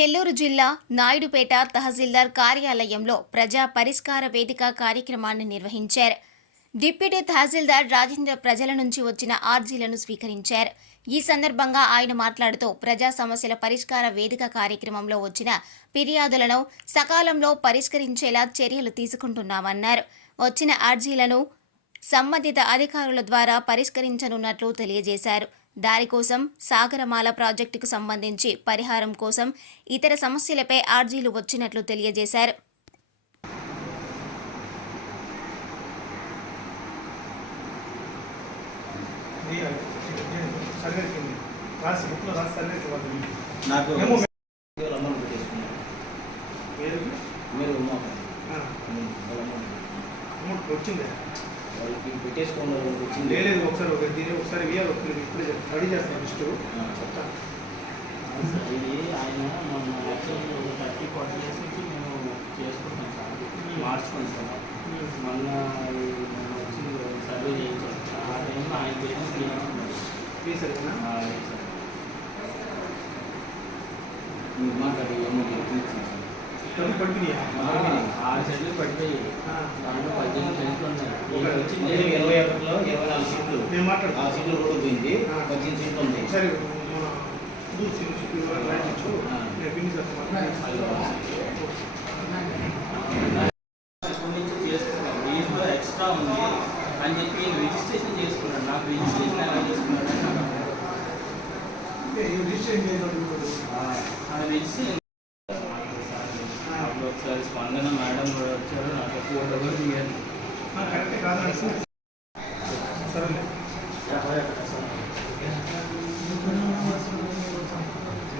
నెల్లూరు జిల్లా నాయుడుపేట తహసీల్దార్ కార్యాలయంలో ప్రజా పరిష్కార వేదిక కార్యక్రమాన్ని నిర్వహించారు. డిప్యూటీ తహసీల్దార్ రాజేంద్ర ప్రజల నుంచి వచ్చిన ఆర్జీలను స్వీకరించారు. ఈ సందర్భంగా ఆయన మాట్లాడుతూ ప్రజా సమస్యల పరిష్కార వేదిక కార్యక్రమంలో వచ్చిన ఫిర్యాదులను సకాలంలో పరిష్కరించేలా చర్యలు తీసుకుంటున్నామన్నారు. వచ్చిన ఆర్జీలను సంబంధిత అధికారుల ద్వారా పరిష్కరించనున్నట్లు తెలియజేశారు. దారి కోసం సాగరమాల ప్రాజెక్టుకు సంబంధించి పరిహారం కోసం ఇతర సమస్యలపై ఆర్జీలు వచ్చినట్లు తెలియజేశారు. వచ్చింది? వాళ్ళకి పెట్టేసుకోండి వాళ్ళకి వచ్చింది లేదు ఒకసారి ఒక దీని ఒకసారి ఇవ్వాలి ఒకటి ఇప్పుడే చెప్తా. రెడీ చేస్తాను లిస్టు ఆ. చెప్తా ఇది ఆయన మొన్న యాక్చువల్లీ ఒక థర్టీ ఫార్టీ డేస్ నుంచి మేము చేసుకుంటున్నాం సార్ మార్చుకుంటున్నాం మొన్న ఈ మొన్న వచ్చి సర్వే చేయించాం ఆ టైంలో ఆయన పేరెంట్స్ చేయించుకున్నారు ఫీ సరిపోనా ఆ, అదే సార్. మీరు మాట్లాడి అమౌంట్ ఇచ్చింది డబ్బులు పడిపోయినాయా ఆ, ఆరు సెంట్లు పడిపోయి ఆ, దాంట్లో పద్దెనిమిది సెంట్లు ఈయన వచ్చింది ఇరవై ఒకటిలో ఇరవై నాలుగు సీట్లు. నేను ఆ మాట్లాడతాను సీట్లు రోడ్డు పోయింది. ఆ. పద్దెనిమిది సీట్లు ఉంది ఆ. సార్. ఎక్స్ట్రా ఉంది. అని చెప్పి రిజిస్ట్రేషన్ చేసుకున్నాడు నాకు రిజిస్ట్రేషన్ ఎలా చేసుకున్నాడు. రిజిస్ట్రేషన్ ఆ ఒకసారి స్పందన మేడం కూడా వచ్చారు. నాకు ఫోటో కూడా దిగారు కరెక్ట్ కాదని సరేలే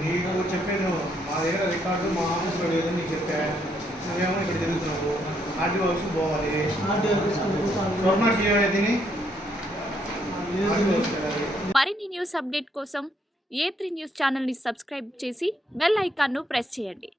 నీకు చెప్పాను మా దగ్గర రికార్డు మా ఆఫీస్లో లేదని నీకు చెప్పా నువ్వేమో ఇక్కడ తిరుగుతున్నావు ఆర్టీఓ ఆఫీస్ పోవాలి గవర్నమెంట్ ఏమైంది మరిన్ని న్యూస్ అప్డేట్ కోసం ఏ త్రీ న్యూస్ ఛానల్ని సబ్స్క్రైబ్ చేసి బెల్ ఐకాన్ను ప్రెస్ చేయండి.